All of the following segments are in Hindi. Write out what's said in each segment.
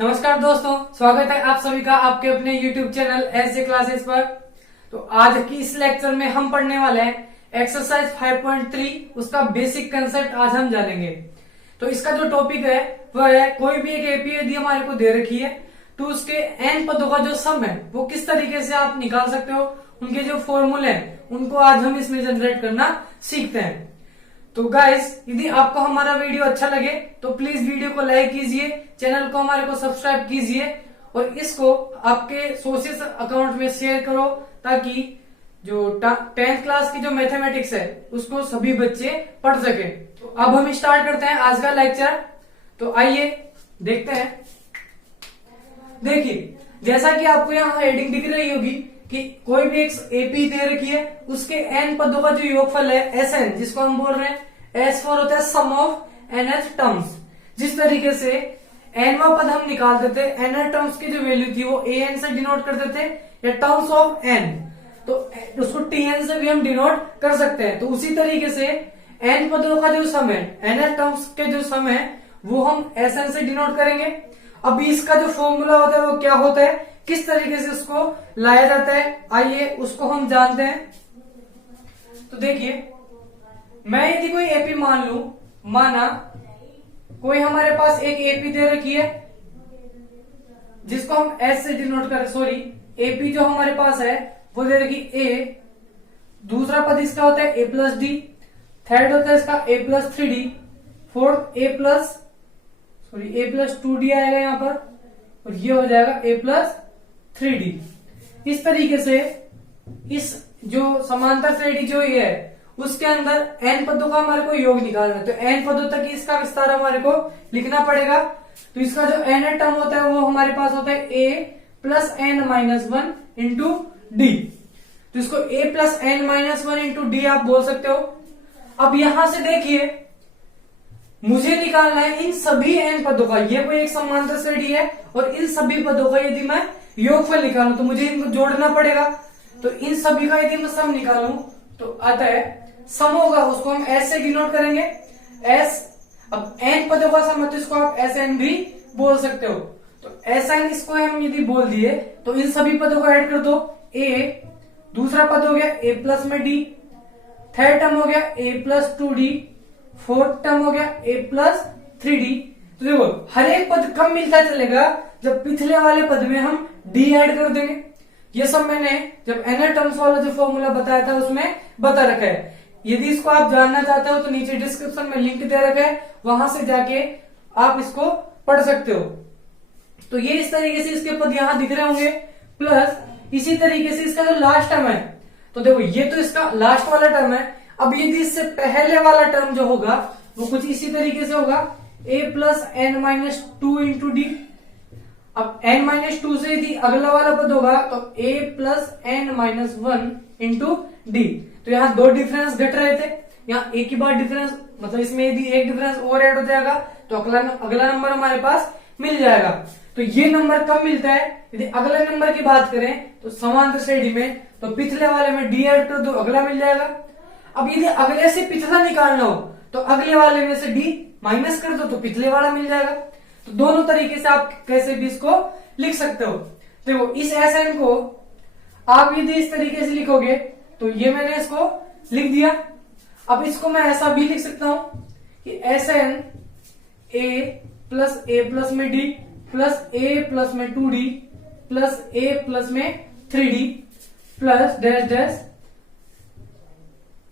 नमस्कार दोस्तों, स्वागत है आप सभी का आपके अपने YouTube चैनल ऐसे क्लासेस पर। तो आज की इस लेक्चर में हम पढ़ने वाले हैं एक्सरसाइज 5.3, उसका बेसिक कंसेप्ट आज हम जानेंगे। तो इसका जो टॉपिक है वह है कोई भी एक एपी यदि हमारे को दे रखी है तो उसके एन पदों का जो सम है वो किस तरीके से आप निकाल सकते हो, उनके जो फॉर्मूले हैं उनको आज हम इसमें जनरेट करना सीखते हैं। तो गाइस, यदि आपको हमारा वीडियो अच्छा लगे तो प्लीज वीडियो को लाइक कीजिए, चैनल को हमारे को सब्सक्राइब कीजिए और इसको आपके सोर्सेस अकाउंट में शेयर करो ताकि जो 10th क्लास की जो मैथमेटिक्स है उसको सभी बच्चे पढ़ सके। तो अब हम स्टार्ट करते हैं आज का लेक्चर। तो आइए देखते हैं। देखिए, जैसा कि आपको यहाँ हेडिंग दिख रही होगी कि कोई भी एक एपी दे रखी है, उसके एन पदों का जो योगफल है एस एन, जिसको हम बोल रहे हैं एस फॉर होता है सम ऑफ nth टर्म्स। जिस तरीके से एनवा पद हम निकालते थे, nth टर्म्स की जो वैल्यू थी वो an से डिनोट करते थे या टर्म्स ऑफ n, तो उसको tn से भी हम डिनोट कर सकते हैं। तो उसी तरीके से n पदों का जो सम है, nth टर्म्स के जो सम है वो हम sn से डिनोट करेंगे। अभी इसका जो फॉर्मूला होता है वो क्या होता है, किस तरीके से उसको लाया जाता है, आइए उसको हम जानते हैं। तो देखिए, मैं यदि कोई एपी मान लू, माना कोई हमारे पास एक एपी दे रखी है जिसको हम एस से डिनोट कर, सॉरी एपी जो हमारे पास है वो दे रखी ए, दूसरा पद इसका होता है ए प्लस डी, थर्ड होता है इसका ए प्लस 3d, फोर्थ ए प्लस 2d आएगा यहाँ पर और ये हो जाएगा ए प्लस 3d। इस तरीके से इस जो समांतर श्रेणी जो ये है उसके अंदर n पदों का हमारे को योग निकालना है, तो n पदों तक इसका विस्तार हमारे को लिखना पड़ेगा। तो इसका जो n टर्म होता है वो हमारे पास होता है a plus n minus 1 into d. तो इसको a plus n minus 1 into D आप बोल सकते हो। अब यहां से देखिए, मुझे निकालना है इन सभी n पदों का, ये कोई एक समांतर श्रेणी है और इन सभी पदों का यदि मैं योगफल निकालूं तो मुझे इनको जोड़ना पड़ेगा। तो इन सभी का यदि मैं सम निकालूं तो आता है सम होगा, उसको हम एस से डिनोट करेंगे एस। अब n पदों का सम है तो इसको आप एस एन भी बोल सकते हो। तो एस एन इसको हम यदि बोल दिए तो इन सभी पदों को ऐड कर दो, a, दूसरा पद हो गया a प्लस में d, थर्ड टर्म हो गया a plus 2d, fourth term हो गया a प्लस 3d। तो देखो, हर एक पद कम मिलता चलेगा जब पिछले वाले पद में हम d ऐड कर देंगे। ये सब मैंने जब nth टर्म्स वाला जो फॉर्मूला बताया था उसमें बता रखा है। यदि इसको आप जानना चाहते हो तो नीचे डिस्क्रिप्शन में लिंक दे रखा है, वहां से जाके आप इसको पढ़ सकते हो। तो ये इस तरीके से इसके पद यहां दिख रहे होंगे। प्लस इसी तरीके से इसका जो लास्ट टर्म है, तो देखो ये तो इसका लास्ट वाला टर्म है। अब यदि इससे पहले वाला टर्म जो होगा वो कुछ इसी तरीके से होगा, a plus N minus 2 into d. अब n माइनस 2 से यदि अगला वाला पद होगा तो a plus N minus 1 into d. तो यहाँ दो डिफरेंस घट रहे थे, यहाँ एक ही बार डिफरेंस, मतलब इसमें यदि एक डिफरेंस और ऐड हो जाएगा तो अगला नंबर हमारे पास मिल जाएगा। तो ये नंबर कब मिलता है, यदि अगले नंबर की बात करें तो समांतर श्रेणी में, तो पिछले वाले में डी ऐड कर दो, अगला मिल जाएगा। अब यदि अगले से पिछला निकालना हो तो अगले वाले में से डी माइनस कर दो तो पिछले वाला मिल जाएगा। तो दोनों तरीके से आप कैसे भी इसको लिख सकते हो। देखो, इस एस एन को आप यदि इस तरीके से लिखोगे तो ये मैंने इसको लिख दिया। अब इसको मैं ऐसा भी लिख सकता हूं कि एस एन ए प्लस में डी प्लस ए प्लस में 2d प्लस ए प्लस में 3d प्लस डैश डैश।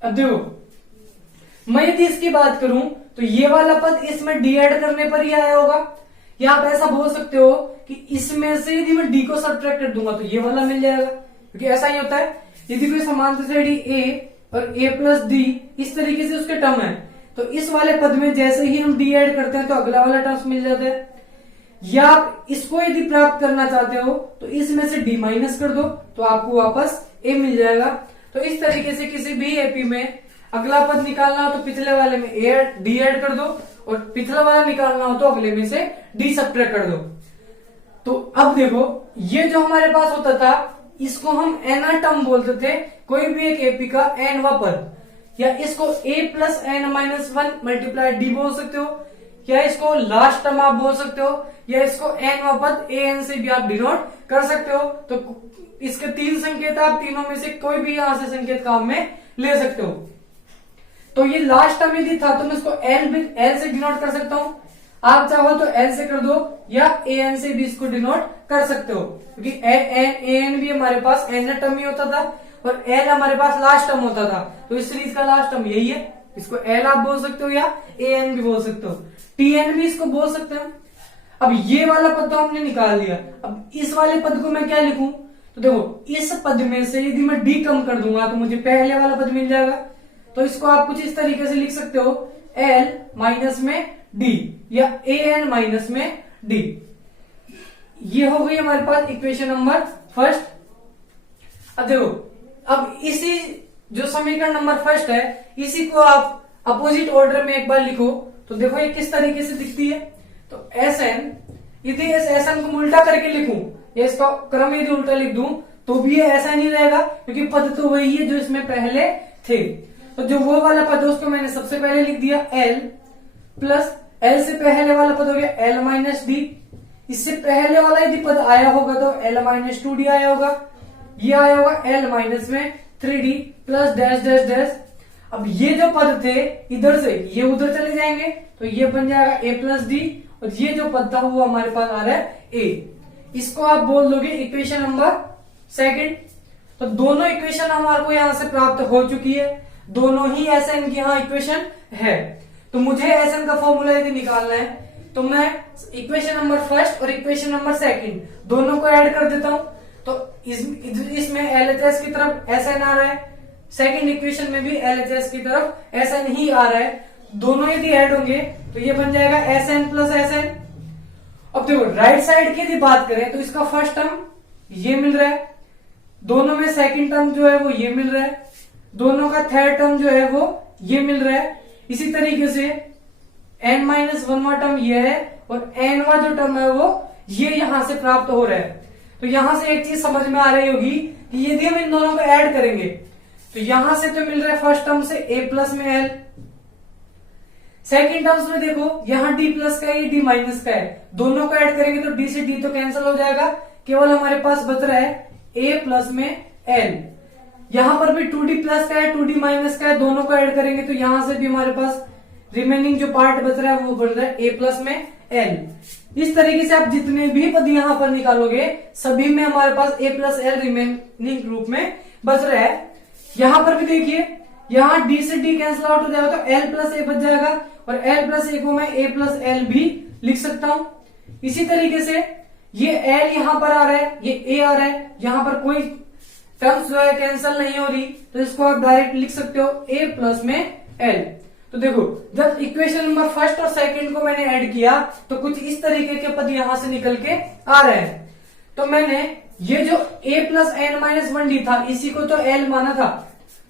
अब देखो, मैं यदि इसकी बात करूं तो ये वाला पद इसमें डी ऐड करने पर ही आया होगा, या आप ऐसा बोल सकते हो कि इसमें से यदि मैं डी को सब्ट्रैक्ट कर दूंगा तो ये वाला मिल जाएगा, क्योंकि ऐसा ही होता है। यदि कोई समांतर श्रेणी a और a प्लस डी इस तरीके से उसके टर्म है तो इस वाले पद में जैसे ही हम डी ऐड करते हैं तो अगला वाला टर्म मिल जाता है। या आप इसको यदि प्राप्त करना चाहते हो तो इसमें से डी माइनस कर दो तो आपको वापस a मिल जाएगा। तो इस तरीके से किसी भी एपी में अगला पद निकालना हो तो पिछले वाले में डी ऐड कर दो और पिछला वाला निकालना हो तो अगले में से डी सब्ट्रैक्ट कर दो। तो अब देखो, ये जो हमारे पास होता था इसको हम nth टर्म बोलते थे, कोई भी एक एपी का nवा पद, या इसको a plus N minus 1 multiply d बोल सकते हो, या इसको लास्ट टर्म आप बोल सकते हो, या इसको nवां पद an से भी आप डिनोट कर सकते हो। तो इसके 3 संकेत, आप तीनों में से कोई भी यहां से संकेत काम में ले सकते हो। तो ये लास्ट टर्म यदि था तो मैं इसको l से डिनोट कर सकता हूं, आप चाहो तो l से कर दो, या an से भी इसको डिनोट कर सकते हो, क्योंकि an भी हमारे पास n टर्म ही होता था और l हमारे पास लास्ट टर्म होता था। तो इस सीरीज का लास्ट टर्म यही है, इसको l आप बोल सकते हो या an भी बोल सकते हो, tn भी इसको बोल सकते हो। अब ये वाला पद तो हमने निकाल दिया, अब इस वाले पद को मैं क्या लिखूं? तो देखो, इस पद में से यदि मैं d कम कर दूंगा तो मुझे पहले वाला पद मिल जाएगा। तो इसको आप कुछ इस तरीके से लिख सकते हो, l माइनस में d या an माइनस में d। ये हो गई हमारे पास इक्वेशन नंबर फर्स्ट। अब देखो, अब इसी जो समीकरण नंबर फर्स्ट है, इसी को आप अपोजिट ऑर्डर में एक बार लिखो तो देखो ये किस तरीके से दिखती है। तो Sn, यदि इस Sn को उल्टा करके लिखूं या इसका क्रम यदि उल्टा लिख दूं तो भी ये ऐसा नहीं रहेगा, क्योंकि पद तो वही है जो इसमें पहले थे। तो जो वो वाला पद है उसको मैंने सबसे पहले लिख दिया l प्लस l से पहले वाला पद हो गया l माइनस डी। इससे पहले वाला यदि पद आया होगा तो l माइनस 2d आया होगा, ये आया होगा l माइनस में 3d plus dash dash dash. अब ये जो पद थे इधर से ये उधर चले जाएंगे तो ये बन जाएगा a प्लस डी, और ये जो पद था वो हमारे पास आ रहा है a। इसको आप बोल दोगे इक्वेशन नंबर सेकंड। तो दोनों इक्वेशन हमारे को यहां से प्राप्त हो चुकी है, दोनों ही Sn की यहाँ इक्वेशन है। तो मुझे Sn का फॉर्मूला यदि निकालना है तो मैं इक्वेशन नंबर फर्स्ट और इक्वेशन नंबर सेकंड दोनों को ऐड कर देता हूं। तो इसमें LHS की तरफ Sn आ रहा है, सेकंड इक्वेशन में भी LHS की तरफ Sn ही आ रहा है। दोनों यदि ऐड होंगे तो ये बन जाएगा Sn प्लस Sn। अब देखो, राइट साइड की यदि बात करें तो इसका फर्स्ट टर्म ये मिल रहा है, दोनों में सेकंड टर्म जो है वो ये मिल रहा है, दोनों का थर्ड टर्म जो है वो ये मिल रहा है। इसी तरीके से n माइनस 1वां टर्म ये है और nवां जो टर्म है वो ये यहां से प्राप्त हो रहा है। तो यहां से एक चीज समझ में आ रही होगी कि यदि हम इन दोनों को ऐड करेंगे तो यहां से तो मिल रहा है फर्स्ट टर्म से a प्लस में l, सेकेंड टर्म्स में देखो यहाँ d प्लस का है, ये d माइनस का है, दोनों को ऐड करेंगे तो d से d तो कैंसिल हो जाएगा, केवल हमारे पास बच रहा है a प्लस में l। यहां पर भी 2d प्लस का है, 2d माइनस का है, दोनों को ऐड करेंगे तो यहां से भी हमारे पास रिमेनिंग जो पार्ट बच रहा है वो बच रहा है a प्लस में l। इस तरीके से आप जितने भी पद यहां पर निकालोगे सभी में हमारे पास a प्लस l रिमेनिंग रूप में बच रहा है। यहां पर भी देखिए, यहाँ d से d कैंसिल आउट हो जाएगा तो l प्लस a बच जाएगा, और l प्लस a को मैं a प्लस l भी लिख सकता हूं। इसी तरीके से ये l यहाँ पर आ रहा है, ये a आ रहा है, यहाँ पर कोई टर्म्स जो है कैंसिल नहीं हो रही, तो इसको आप डायरेक्ट लिख सकते हो a प्लस में l। तो देखो, जब इक्वेशन नंबर फर्स्ट और सेकंड को मैंने ऐड किया तो कुछ इस तरीके के पद यहां से निकल के आ रहे हैं। तो मैंने ये जो a plus n minus 1d था इसी को तो l माना था,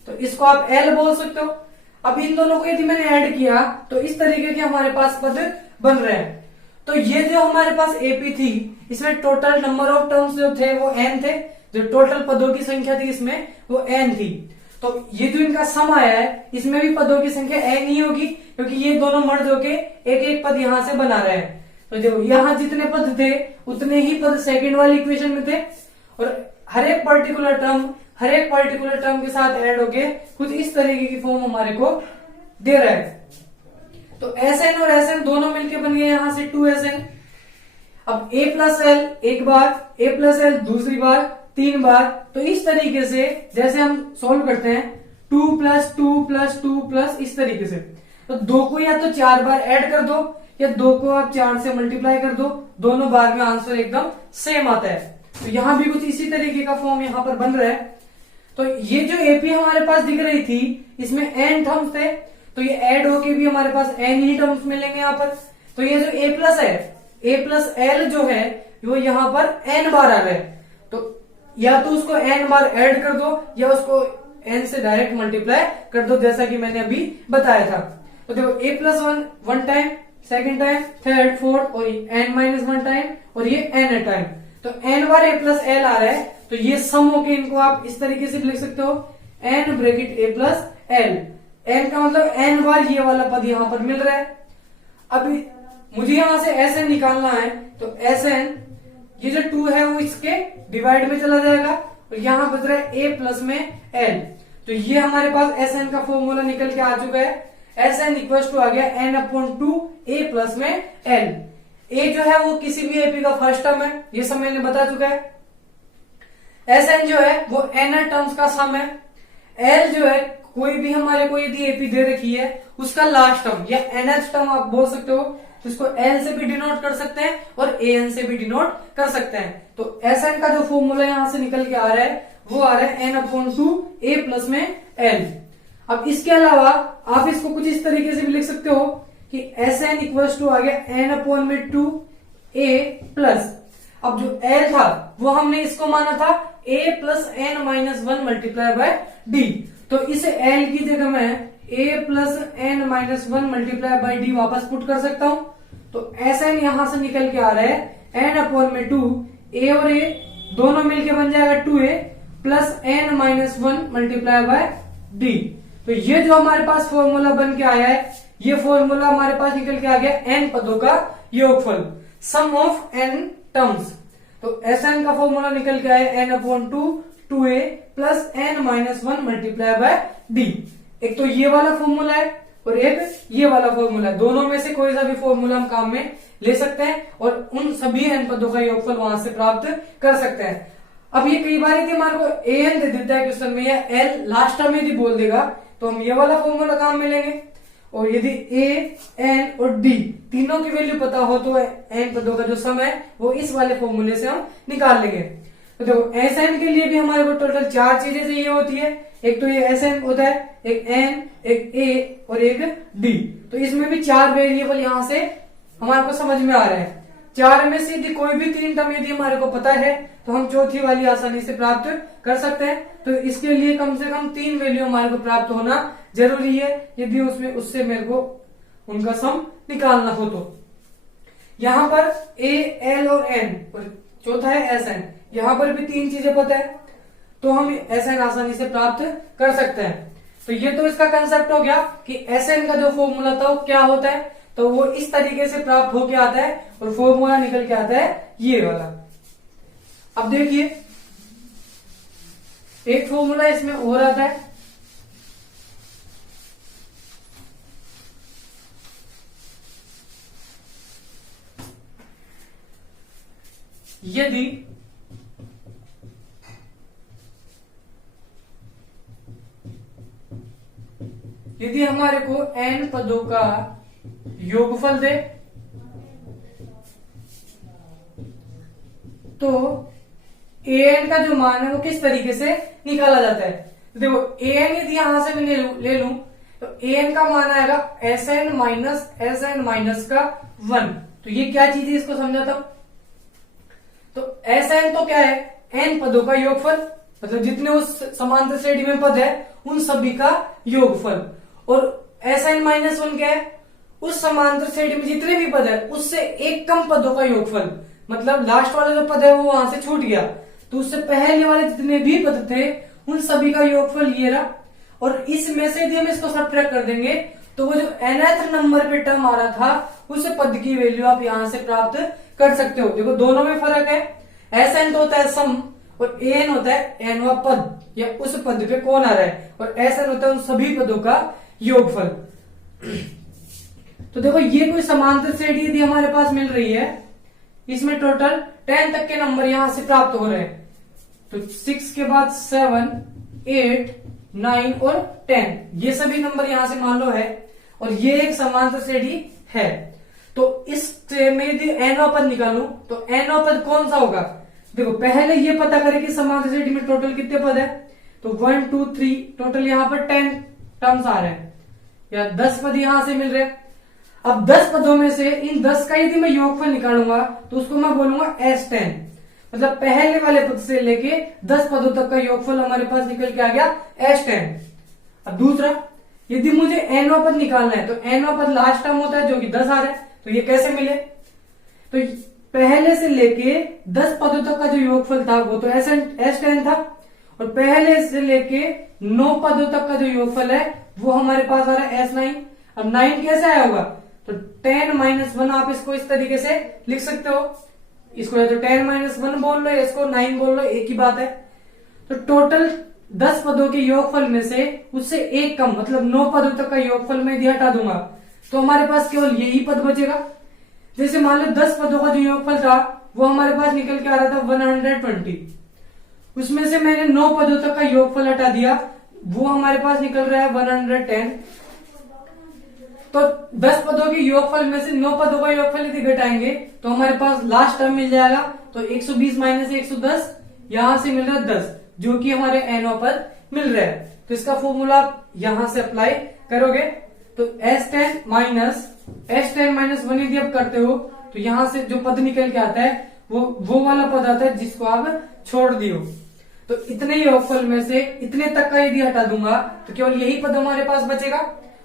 तो इसको आप l बोल सकते हो। अब इन दोनों को यदि मैंने ऐड किया तो इस तरीके के हमारे पास पद बन रहे हैं। तो ये जो हमारे पास AP थी इसमें टोटल नंबर ऑफ टर्म्स जो थे वो n थे, जो टोटल पदों की संख्या थी इसमें वो n थी। तो ये जो इनका सम आया है इसमें भी पदों की संख्या n ही होगी, क्योंकि ये दोनों मर्ज होके एक एक पद यहां से बना रहे हैं। तो देखो, यहाँ जितने पद थे उतने ही पद सेकंड वाली इक्वेशन में थे, और हर एक पर्टिकुलर टर्म के साथ ऐड होके कुछ इस तरीके की फॉर्म हमारे को दे रहा है। तो Sn और Sn दोनों मिलके बन गए यहाँ से 2Sn। अब a प्लस l एक बार, a प्लस l दूसरी बार, 3 बार। तो इस तरीके से जैसे हम सॉल्व करते हैं 2 प्लस 2 प्लस 2 प्लस इस तरीके से, तो 2 को या तो 4 बार ऐड कर दो या 2 को आप 4 से मल्टीप्लाई कर दो, दोनों बार में आंसर एकदम सेम आता है। तो यहाँ भी कुछ इसी तरीके का फॉर्म यहाँ पर बन रहा है। तो ये जो AP हमारे पास दिख रही थी इसमें n टर्म्स थे, तो ये ऐड होके भी हमारे पास n ही टर्म्स मिलेंगे यहाँ पर। तो ये जो a प्लस l जो है वो यहाँ पर n बार आ रहा है, तो या तो उसको n बार ऐड कर दो या उसको n से डायरेक्ट मल्टीप्लाई कर दो, जैसा कि मैंने अभी बताया था। तो देखो, a plus 1 time, second time, third, fourth, और n माइनस 1 टाइम, और ये n टाइम। तो n bar a plus l आ रहा है, तो ये सम होके इनको आप इस तरीके से लिख सकते हो n bracket a plus l। n का मतलब n बार ये वाला पद यहाँ पर मिल रहा है। अब मुझे यहां से एस एन निकालना है, तो एस एन ये जो 2 है वो इसके डिवाइड में चला जाएगा और यहां बच रहा है ए प्लस में एल। तो ये हमारे पास एस एन का फॉर्मूला निकल के आ चुका है। एस एन इक्वल टू आ गया एन अपॉन 2 ए प्लस में एल। ए जो है वो किसी भी एपी का फर्स्ट टर्म है, ये सब मैंने बता चुका है। एस एन जो है वो एन टर्म्स का सम है। एल जो है कोई भी हमारे को यदि एपी दे रखी है उसका लास्ट टर्म या nth टर्म आप बोल सकते हो, तो इसको एल से भी डिनोट कर सकते हैं और ए एन से भी डिनोट कर सकते हैं। तो एस एन का जो फॉर्मूला यहां से निकल के आ रहा है वो आ रहा है एन अपॉन 2 ए प्लस में एल। अब इसके अलावा आप इसको कुछ इस तरीके से भी लिख सकते हो कि एस एन इक्वल टू आ गया एन अपॉन में 2 ए प्लस, अब जो एल था वो हमने इसको माना था A plus N minus 1 multiply by D. तो इस एल की जगह मैं A plus N minus 1 multiply by D वापस पुट कर सकता हूं। तो एस एन यहां से निकल के आ रहा है एन अपॉन में 2 ए और ए दोनों मिलके बन जाएगा 2a plus N minus 1 multiply by D. तो ये जो हमारे पास फॉर्मूला बन के आया है, ये फॉर्मूला हमारे पास निकल के आ गया एन पदों का योगफल, सम ऑफ एन टर्म्स। तो एस एन का फॉर्मूला निकल के आया n upon 2a plus N minus 1 multiply by d. एक तो ये वाला फॉर्मूला है और एक ये वाला फॉर्मूला है, दोनों में से कोई सा भी फॉर्मूला हम काम में ले सकते हैं और उन सभी एन पदों का योगफल वहां से प्राप्त कर सकते हैं। अब ये कई बार यदि हमारे को ए एन दे देता है क्वेश्चन में या एल लास्ट टर्म यदि बोल देगा तो हम ये वाला फॉर्मूला काम में लेंगे, और यदि ए एन और डी तीनों की वैल्यू पता हो तो एन पदों का जो सम है वो इस वाले फॉर्मूले से हम निकाल लेंगे। तो देखो एस एन के लिए भी हमारे को टोटल 4 चीजें चाहिए होती है, एक तो ये एस एन होता है, एक एन, एक ए और एक डी। तो इसमें भी 4 वेरिएबल यहां से हमारे को समझ में आ रहे हैं। 4 में से यदि कोई भी 3 टर्म यदि हमारे को पता है तो हम चौथी वाली आसानी से प्राप्त कर सकते हैं। तो इसके लिए कम से कम 3 वैल्यू हमारे को प्राप्त होना जरूरी है यदि उसमें उससे मेरे को उनका सम निकालना हो। तो यहाँ पर ए एल और एन और चौथा है एस एन, यहाँ पर भी 3 चीजें पता है तो हम एस एन आसानी से प्राप्त कर सकते हैं। तो ये तो इसका कंसेप्ट हो गया कि एस एन का जो फॉर्मूला था वो क्या होता है, तो वो इस तरीके से प्राप्त होके आता है और फॉर्मूला निकल के आता है ये वाला। अब देखिए एक फॉर्मूला इसमें और आता है, यदि हमारे को n पदों का योगफल दे तो an का जो मान है वो किस तरीके से निकाला जाता है। तो देखो an यदि यहां से मैं ले लूं तो an का मान आएगा sn माइनस का 1। तो ये क्या चीज है इसको समझाता हूं। तो sn तो क्या है, n पदों का योगफल, मतलब जितने उस समांतर श्रेणी में पद है उन सभी का योगफल, और sn माइनस 1 क्या है, उस समांतर श्रेणी में जितने भी पद है उससे एक कम पदों का योगफल, मतलब लास्ट वाला जो पद है वो वहां से छूट गया तो उससे पहले वाले जितने भी पद थे उन सभी का योगफल ये रहा। और इसमें से यदि हम इसको सब्ट्रैक्ट कर देंगे तो वो जो nth नंबर पे टर्म आ रहा था उस पद की वैल्यू आप यहां से प्राप्त कर सकते हो। देखो दोनों में फर्क है, sn तो होता है सम और an होता है nवा पद या उस पद पे कौन आ रहा है, और sn होता है उन सभी पदों का योगफल। तो देखो ये कोई समांतर श्रेणी यदि हमारे पास मिल रही है, इसमें टोटल 10 तक के नंबर यहां से प्राप्त हो रहे हैं। तो 6 के बाद 7, 8, 9 और 10 ये सभी नंबर यहां से मान लो है, और ये एक समांतर श्रेणी है। तो इस में यदि nवा पद निकालूं तो nवा पद कौन सा होगा, देखो पहले ये पता करें कि समांतर श्रेणी में टोटल कितने पद है। तो 1 2 3 टोटल यहाँ पर 10 टर्म्स आ रहे हैं या 10 पद यहां से मिल रहे हैं। अब 10 पदों में से इन 10 का यदि मैं योगफल निकालूंगा तो उसको मैं बोलूंगा S10, मतलब पहले वाले पद से लेके 10 पदों तक का योगफल हमारे पास निकल के आ गया S10। अब दूसरा यदि मुझे nवा पद निकालना है तो nवा पद लास्ट टर्म होता है जो कि 10 आ रहा है। तो ये कैसे मिले, तो पहले से लेके 10 पदों तक का जो योगफल था वो तो S10 था, और पहले से लेके 9 पदों तक का जो योगफल है वो हमारे पास आ रहा है S9। अब 9 कैसे आया होगा, तो 10 माइनस 1 आप इसको इस तरीके से लिख सकते हो। इसको या तो 10 माइनस 1 बोल लो या इसको 9 बोल लो, एक ही बात है। तो टोटल 10 पदों के योगफल में से उससे एक कम मतलब 9 पदों तक का योगफल मैं यदि हटा दूंगा तो हमारे पास केवल यही पद बचेगा। जैसे मान लो 10 पदों का जो योगफल था वो हमारे पास निकल के आ रहा था 120, उसमें से मैंने 9 पदों तक का योगफल हटा दिया, वो हमारे पास निकल रहा है 110। तो 10 पदों के योगफल में से 9 पदों का योगफल यदि घटाएंगे तो हमारे पास लास्ट टर्म मिल जाएगा। तो 120 माइनस 110 यहां से मिल रहा है 10, जो कि हमारे एनवा पद मिल रहा है। तो इसका फॉर्मूला आप यहां से अप्लाई करोगे तो S10 माइनस 1 यदि आप करते हो तो यहां से जो पद निकल के आता है वो वाला पद आता है जिसको आप छोड़ दियो। तो इतने योगफल में से इतने तक का यदि हटा दूंगा तो केवल यही पद हमारे पास बचेगा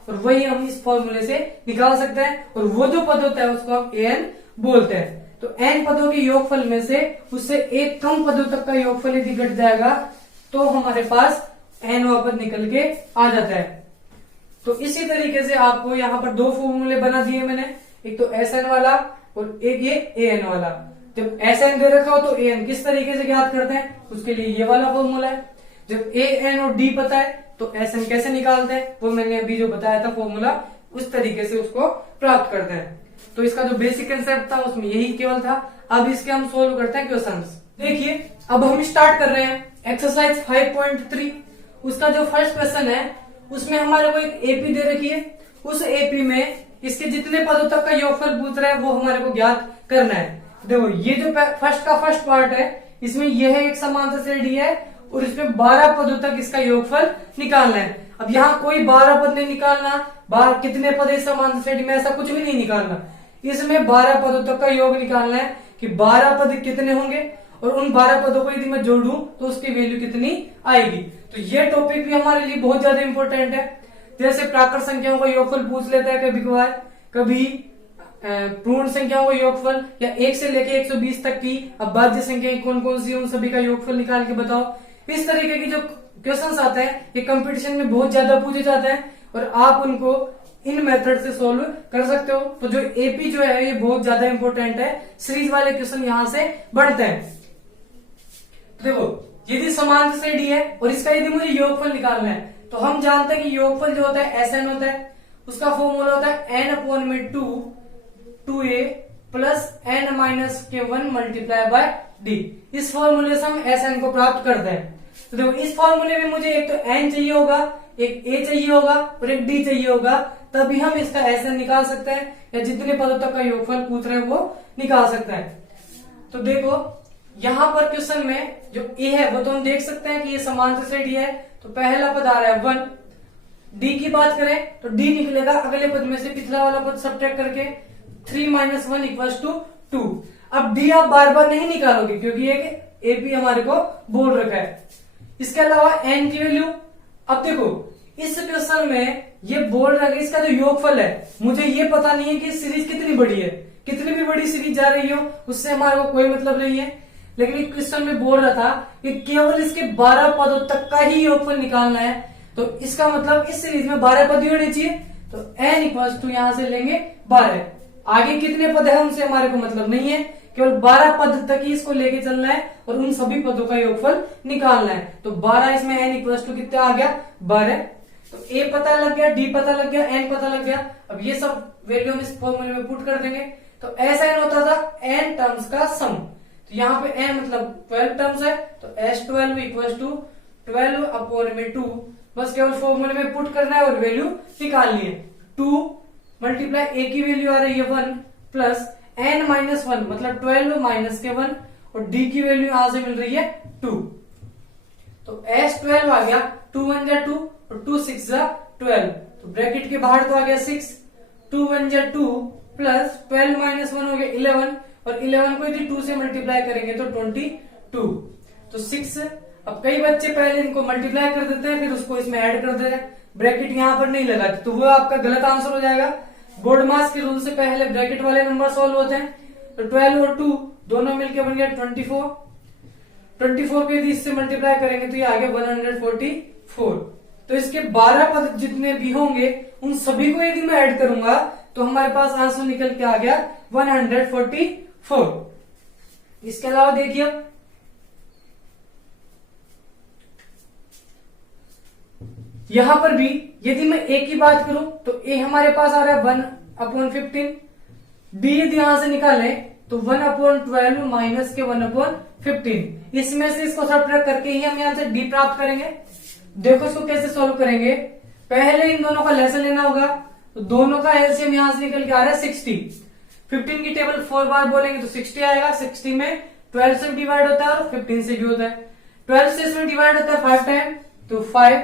और वही हम इस फॉर्मूले से निकाल सकते हैं। और वो जो पद होता है उसको हम an बोलते हैं। तो n पदों के योगफल में से उससे एक कम पदों तक का योगफल यदि घट जाएगा तो हमारे पास n पद निकल के आ जाता है। तो इसी तरीके से आपको यहाँ पर दो फॉर्मूले बना दिए मैंने, एक तो Sn वाला और एक ये An वाला। जब Sn दे रखा हो तो An किस तरीके से ज्ञात करते हैं, उसके लिए ये वाला फॉर्मूला है। जब An और D पता है तो Sn कैसे निकालते हैं, वो मैंने अभी जो बताया था फॉर्मूला, उस तरीके से उसको प्राप्त करते हैं। तो इसका जो बेसिक कंसेप्ट था उसमें यही केवल था। अब इसके हम सोल्व करते हैं क्वेश्चंस। देखिए अब हम स्टार्ट कर रहे हैं एक्सरसाइज 5.3। उसका जो फर्स्ट क्वेश्चन है उसमें हमारे को एक एपी दे रखी है। उस एपी में इसके जितने पदों तक का योगफल पूछ रहा है वो हमारे को ज्ञात करना है। देखो ये जो फर्स्ट पार्ट है इसमें यह एक समांतर श्रेणी है और इसमें 12 पदों तक इसका योगफल निकालना है। अब यहाँ कोई 12 पद नहीं निकालना, कितने पद इस समांतर श्रेणी में, ऐसा कुछ भी नहीं निकालना। इसमें 12 पदों तक का योग निकालना है कि 12 पद कितने होंगे और उन 12 पदों को यदि मैं जोड़ूं तो उसकी वैल्यू कितनी आएगी। तो ये टॉपिक भी हमारे लिए बहुत ज्यादा इंपॉर्टेंट है। जैसे प्राकृत संख्याओं का योगफल पूछ लेता है कभी कभार, कभी पूर्ण संख्याओं का योगफल या 1 से लेके 120 तक की अभाज्य संख्याएं कौन कौन सी, उन सभी का योगफल निकाल के बताओ। इस तरीके की जो क्वेश्चंस आते हैं ये कंपटीशन में बहुत ज्यादा पूछे जाते हैं और आप उनको इन मेथड से सोल्व कर सकते हो। तो जो एपी जो है ये बहुत ज्यादा इंपॉर्टेंट है, सीरीज वाले क्वेश्चन यहाँ से बढ़ते हैं। तो देखो यदि समांतर श्रेणी है और इसका यदि मुझे योगफल निकालना है तो हम जानते हैं कि योगफल जो होता है Sn होता है, उसका फॉर्मूला होता है n/2a plus n-k1 multiply by d। इस फॉर्मूले से हम Sn को प्राप्त करते हैं। तो देखो इस फॉर्मूले में मुझे एक तो n चाहिए होगा, एक a चाहिए होगा और एक d चाहिए होगा, तभी हम इसका Sn निकाल सकते हैं या जितने पदों तक का योगफल पूछ रहे हैं वो निकाल सकते हैं। तो देखो यहाँ पर क्वेश्चन में जो a है वो तो हम देख सकते हैं कि ये समांतर श्रेणी है। तो पहला पद आ रहा है 1, d की बात करें तो d निकलेगा अगले पद में से पिछला वाला पद सब्ट्रैक्ट करके 3 - 1 = 2। अब d आप बार बार नहीं निकालोगे क्योंकि एक एपी हमारे को बोल रखा है। इसके अलावा n की वैल्यू, अब देखो इस क्वेश्चन में ये बोल रहा है इसका जो योगफल है, मुझे ये पता नहीं है कि सीरीज कितनी बड़ी है, कितनी भी बड़ी सीरीज जा रही हो उससे हमारे को कोई मतलब नहीं है। लेकिन इस क्वेश्चन में बोल रहा था कि केवल इसके 12 पदों तक का ही योगफल निकालना है। तो इसका मतलब इस सीरीज में 12 पद ही होने चाहिए। तो n = यहां से लेंगे 12। आगे कितने पद है उनसे हमारे को मतलब नहीं है, केवल 12 पद तक ही इसको लेके चलना है और उन सभी पदों का योगफल निकालना है। तो 12 इसमें n = कितना आ गया 12। तो a पता लग गया, d पता लग गया, n पता लग गया। अब ये सब वैल्यू हम इस फॉर्मूले में पुट कर देंगे। तो ऐसा n होता था n टर्म्स का सम। तो यहाँ पे n मतलब 12 टर्म्स है तो S12 = 12/2। बस केवल फॉर्मूले में पुट करना है और वैल्यू निकालनी है। 2 मल्टीप्लाई a की वैल्यू आ रही है 1 प्लस n-1 मतलब 12 - k1 और d की वैल्यू यहां से मिल रही है 2। तो S12 आ गया, 2 × 1 = 2 और 2 × 6 = 12। तो ब्रैकेट के बाहर तो आ गया 6, 2 × 1 = 2 प्लस 12 - 1 हो गया 11 और 11 को यदि 2 से मल्टीप्लाई करेंगे तो 22। तो 6। अब कई बच्चे पहले इनको मल्टीप्लाई कर देते हैं फिर उसको इसमें ऐड कर देते हैं, ब्रैकेट यहाँ पर नहीं लगाते, तो वो आपका गलत आंसर हो जाएगा। बोर्ड मास के रूल से पहले ब्रैकेट वाले नंबर सॉल्व होते हैं। तो 12 और 2 दोनों मिलकर बन गया 24। 24 को यदि इससे मल्टीप्लाई करेंगे तो ये आ गया 144। तो इसके 12 पद जितने भी होंगे उन सभी को यदि मैं ऐड करूंगा तो हमारे पास आंसर निकल के आ गया 144। इसके अलावा देखिए यहां पर भी यदि मैं ए की बात करूं तो ए हमारे पास आ रहा है 1/15। बी यदि यहां से निकाले तो 1/12 माइनस के 1/15। इसमें से इसको सब्ट्रैक्ट करके ही हम यहां से डी प्राप्त करेंगे। देखो इसको कैसे सॉल्व करेंगे। पहले इन दोनों का लेसन लेना होगा, तो दोनों का एलसीएम यहां से निकल के आ रहा है 60। 15 की टेबल 4 बार बोलेंगे तो 60 आएगा। 60 में 12 से डिवाइड होता है और 15 से भी होता है। 12 से इसमें डिवाइड होता है 5 टाइम तो 5।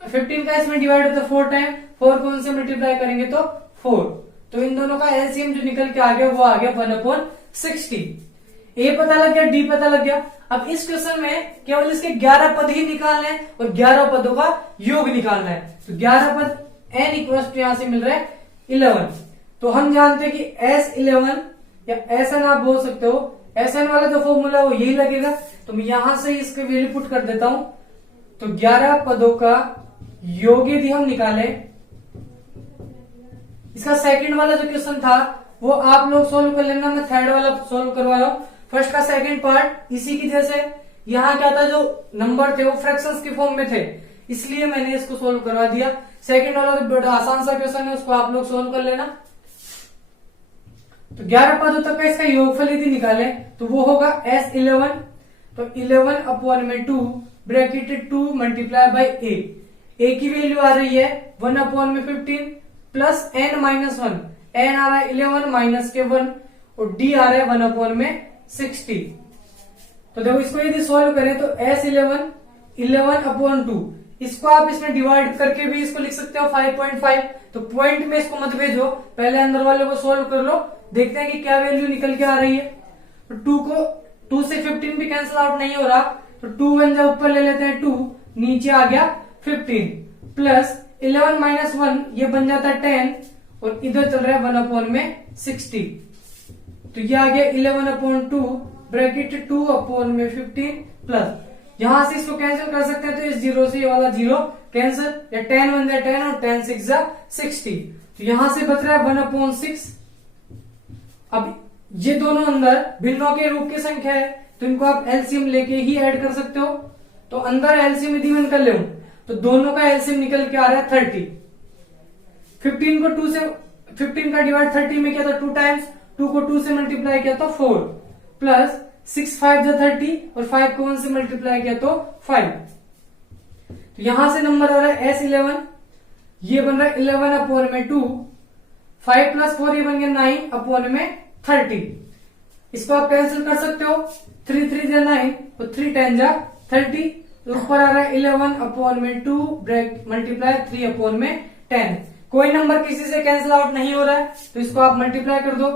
15 का इसमें डिवाइड होता है 4 टाइम। 4 को उनसे मल्टीप्लाई करेंगे तो 4। तो इन दोनों का एलसीएम जो निकल के आ गया वो आ गया 1/60। ए पता लग गया, डी पता लग गया। अब इस क्वेश्चन में केवल इसके 11 पद ही निकालने हैं और 11 पदों का योग निकालना है। तो 11 पद n इक्वल टू यहां से मिल रहा है 11। तो हम जानते हैं कि S11 या SN आप बोल सकते हो। SN वाला जो फॉर्मूला वो यही लगेगा। तो मैं यहां से इसके वैल्यू पुट कर देता हूं। तो 11 पदों का योग यदि हम निकालें, इसका सेकंड वाला जो क्वेश्चन था वो आप लोग सोल्व कर लेना, मैं थर्ड वाला सोल्व करवा रहा हूं। फर्स्ट का सेकंड पार्ट इसी की जैसे यहाँ क्या था, जो नंबर थे वो फ्रैक्शंस के फॉर्म में थे, इसलिए मैंने इसको सोल्व करवा दिया। सेकंड वाला तो बड़ा आसान सा क्वेश्चन है, उसको आप लोग सोल्व कर लेना। तो 11 पदों तक का इसका योगफल यदि निकाले तो वो होगा S11। तो 11/2 ब्रैकेट 2 मल्टीप्लाई बाई ए की वैल्यू आ रही है 1/15 प्लस n-1। n आ रहा है 11 माइनस के 1 और d आ रहा है 1/60। तो देखो इसको यदि सोल्व करें तो S11 11/2, इसको आप इसमें डिवाइड करके भी इसको लिख सकते हो 5.5। तो पॉइंट में इसको मत भेजो, पहले अंदर वाले को सोल्व कर लो, देखते हैं कि क्या वैल्यू निकल के आ रही है। तो 2 से 15 भी कैंसिल आउट नहीं हो रहा, तो 2 वन जब ऊपर ले लेते हैं 2, नीचे आ गया 15 प्लस 11 माइनस 1 ये बन जाता है 10 और इधर चल रहा है 1/60। तो ये आ गया 11/2 ब्रैकेट 2/15 प्लस यहां से इसको कैंसिल कर सकते हैं, तो इस 0 से ये वाला 0 कैंसिल, या 10 1 जा 10 और 10 6 जा 60। तो यहां से बच रहा है 1/6। अब ये दोनों अंदर भिन्नों के रूप की संख्या है, तो इनको आप एलसीएम लेके ही ऐड कर सकते हो। तो अंदर एलसीएम यदि मैं कर ले तो दोनों का एलसीएम निकल के आ रहा है 30। 15 को 2 से 15 का डिवाइड 30 में किया था 2 टाइम्स, 2 को 2 से मल्टीप्लाई किया तो 4 प्लस 6 5 जा 30 और 5 को 1 से मल्टीप्लाई किया तो 5। तो यहां से नंबर आ रहा है S11, ये बन रहा है 11/2। 5 प्लस 4 ये बन गया 9/30। इसको आप कैंसिल कर सकते हो, 3 3 जा 9 और 3 10 जा 30। तो ऊपर आ रहा है 11/2 ब्रैकेट मल्टीप्लाई 3/10। कोई नंबर किसी से कैंसिल आउट नहीं हो रहा है, तो इसको आप मल्टीप्लाई कर दो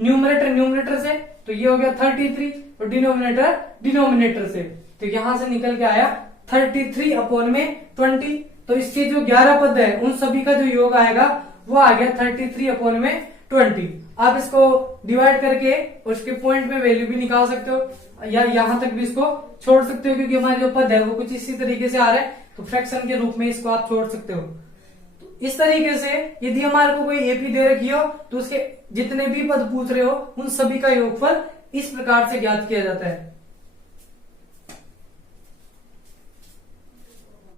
न्यूमरेटर से, तो ये हो गया 33 और डिनोमिनेटर से, तो यहां से निकल के आया 33/20। तो इसके जो 11 पद है उन सभी का जो योग आएगा वो आ गया 33/20। आप इसको डिवाइड करके उसके पॉइंट में वैल्यू भी निकाल सकते हो, या यहां तक भी इसको छोड़ सकते हो, क्योंकि हमारे जो पद है वो कुछ इसी तरीके से आ रहा है, तो फ्रैक्शन के रूप में इसको आप छोड़ सकते हो। तो इस तरीके से यदि हमारे को कोई एपी दे रखी हो तो उसके जितने भी पद पूछ रहे हो उन सभी का योगफल इस प्रकार से ज्ञात किया जाता है।